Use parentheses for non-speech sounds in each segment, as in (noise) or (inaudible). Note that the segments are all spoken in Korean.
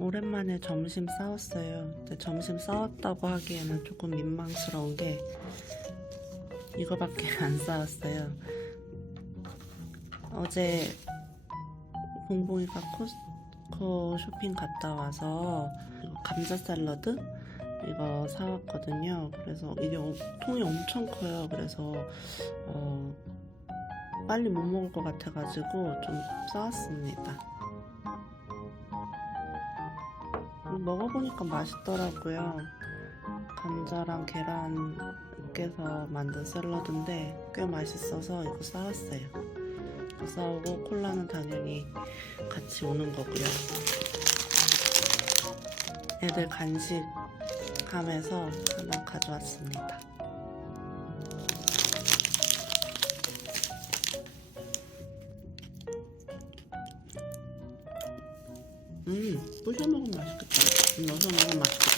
오랜만에 점심 싸웠어요. 근데 점심 싸웠다고 하기에는 조금 민망스러운 게 이거밖에 (laughs) 안 싸웠어요. 어제 봉봉이가 코스코 쇼핑 갔다 와서 감자 샐러드 이거 사왔거든요. 그래서 이게 어- 통이 엄청 커요. 그래서 어, 빨리 못 먹을 것 같아가지고 좀 싸왔습니다. 먹어보니까 맛있더라고요. 감자랑 계란 깨서 만든 샐러드인데 꽤 맛있어서 이거 싸왔어요. 싸우고 콜라는 당연히 같이 오는 거고요. 애들 간식 하면서 하나 가져왔습니다. 음, 부셔 먹으면 맛있겠다. 넣어서 먹으면 맛있겠다.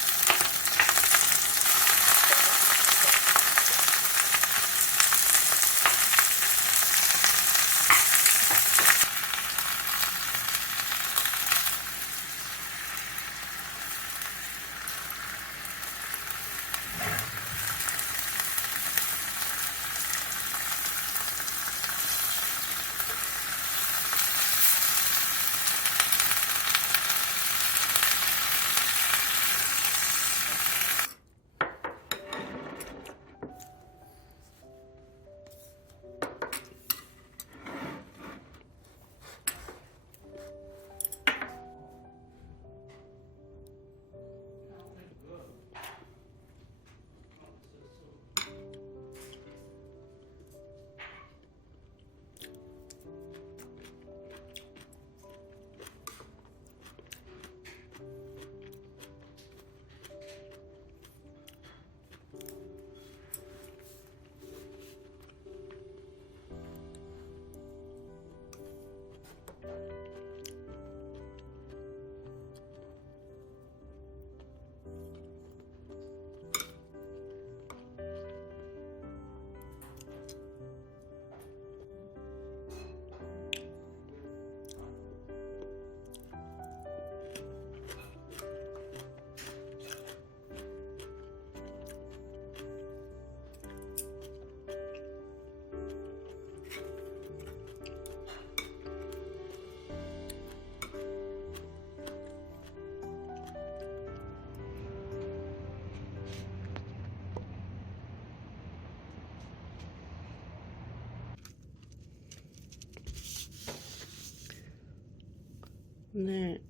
오늘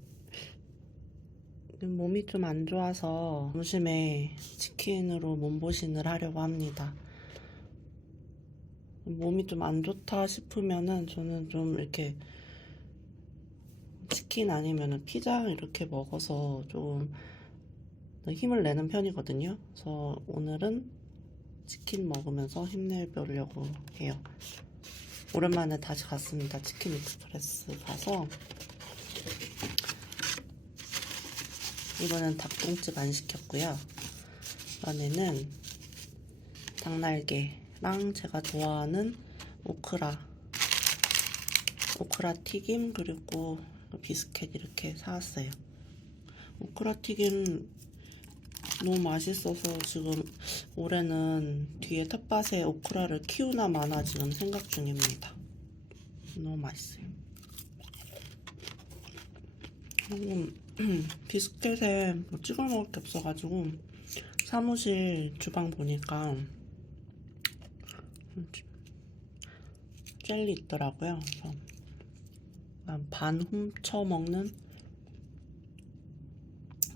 몸이 좀 안 좋아서 점심에 치킨으로 몸보신을 하려고 합니다. 몸이 좀 안 좋다 싶으면은 저는 좀 이렇게 치킨 아니면은 피자 이렇게 먹어서 좀 힘을 내는 편이거든요. 그래서 오늘은 치킨 먹으면서 힘내보려고 해요. 오랜만에 다시 갔습니다. 치킨 익스프레스 가서 이거는 닭똥집 안 시켰고요. 이번에는 닭날개 오크라랑 제가 좋아하는 오크라 오크라 튀김 그리고 비스켓 이렇게 사왔어요. 오크라 튀김 너무 맛있어서 지금 올해는 뒤에 텃밭에 오크라를 키우나 마나 지금 생각 중입니다. 너무 맛있어요. 그리고 비스켓에 뭐 찍어 먹을 게 없어가지고 사무실 주방 보니까 젤리 있더라고요. 그래서 반 훔쳐 먹는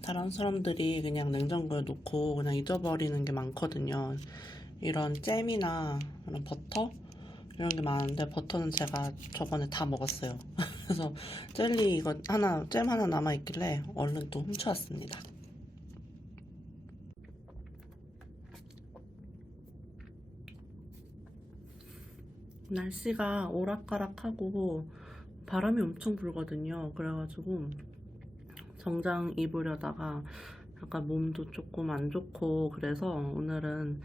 다른 사람들이 그냥 냉장고에 놓고 그냥 잊어버리는 게 많거든요. 이런 잼이나 이런 버터 이런 게 많은데 버터는 제가 저번에 다 먹었어요. (laughs) 그래서 젤리 이거 하나 잼 하나 남아 있길래 얼른 또 훔쳐왔습니다. 날씨가 오락가락하고 바람이 엄청 불거든요. 그래가지고 정장 입으려다가 약간 몸도 조금 안 좋고 그래서 오늘은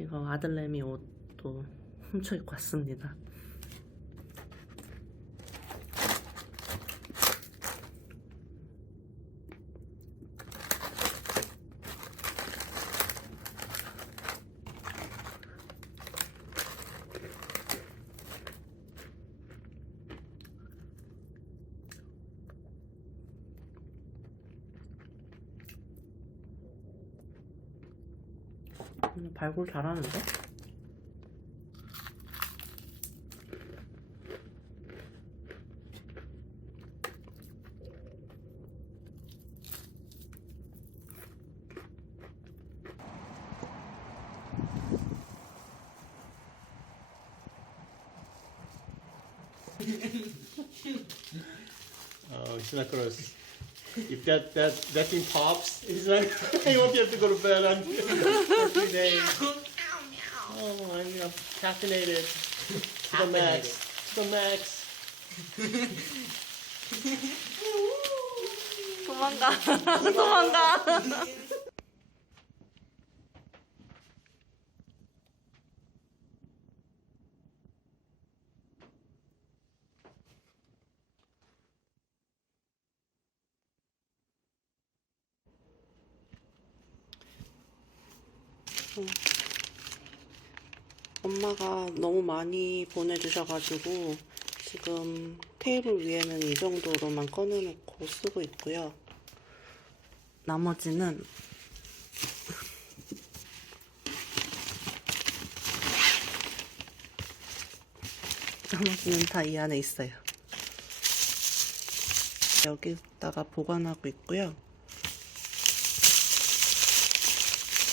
이거 아들내미 옷도 훔쳐 입고 왔습니다. 발골 잘하는데? it's not gonna. If that that that thing pops, it's not. (laughs) you won't be able to go to bed on for three days. Oh, I'm, I'm caffeinated to the max. To the max. 도망가. 도망가. (laughs) (laughs) 엄마가 너무 많이 보내주셔가지고 지금 테이블 위에는 이 정도로만 꺼내놓고 쓰고 있고요. 나머지는 (laughs) 나머지는 다 이 안에 있어요. 여기다가 보관하고 있고요.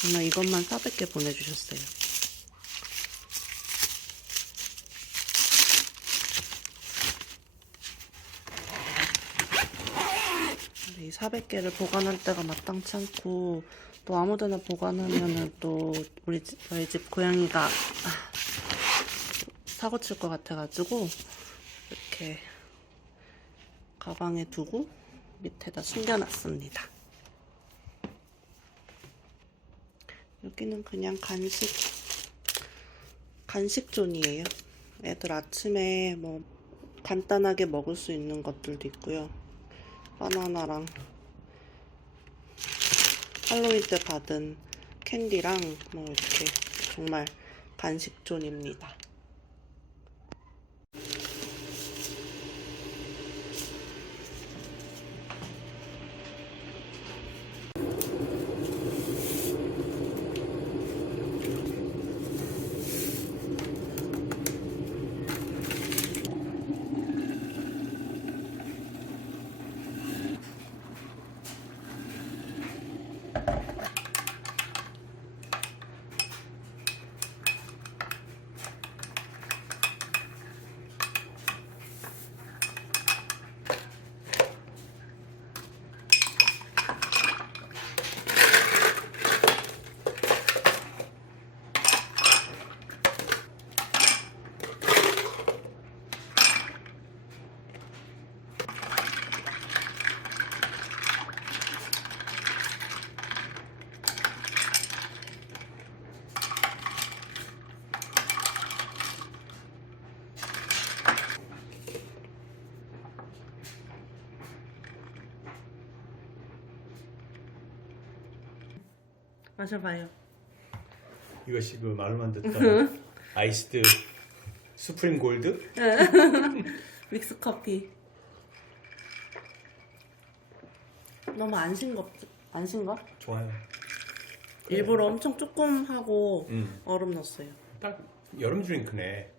엄마 이것만 400개 보내주셨어요. 이 400개를 보관할 때가 마땅치 않고 또 아무데나 보관하면은 또 우리 집, 저희 집 고양이가 아, 사고 칠 것 같아가지고 이렇게 가방에 두고 밑에다 숨겨놨습니다. 여기는 그냥 간식 간식존이에요. 애들 아침에 뭐 간단하게 먹을 수 있는 것들도 있고요. 바나나랑 할로윈 때 받은 캔디랑 뭐 이렇게 정말 간식존입니다. 마셔봐요. 이것이 그 말로만 듣던 아이스드 수프림 골드? (laughs) 믹스 커피. 너무 안 싱겁, 안 싱거? 좋아요. 일부러 엄청 조금 하고 음. 얼음 넣었어요. 딱 여름 드링크네.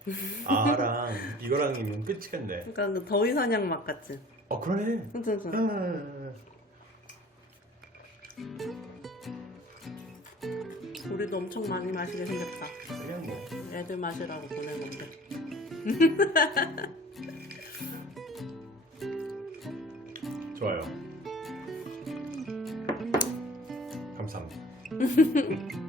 아랑 이거랑이면 끝이겠네. 그러니까 그 더위 사냥 맛 같지? 어 그러네. 그치, 그치? 아, 우리도 엄청 많이 마시게 생겼다. 그냥 뭐. 애들 마시라고 보낸 건데. (laughs) 좋아요. 감사합니다. (laughs)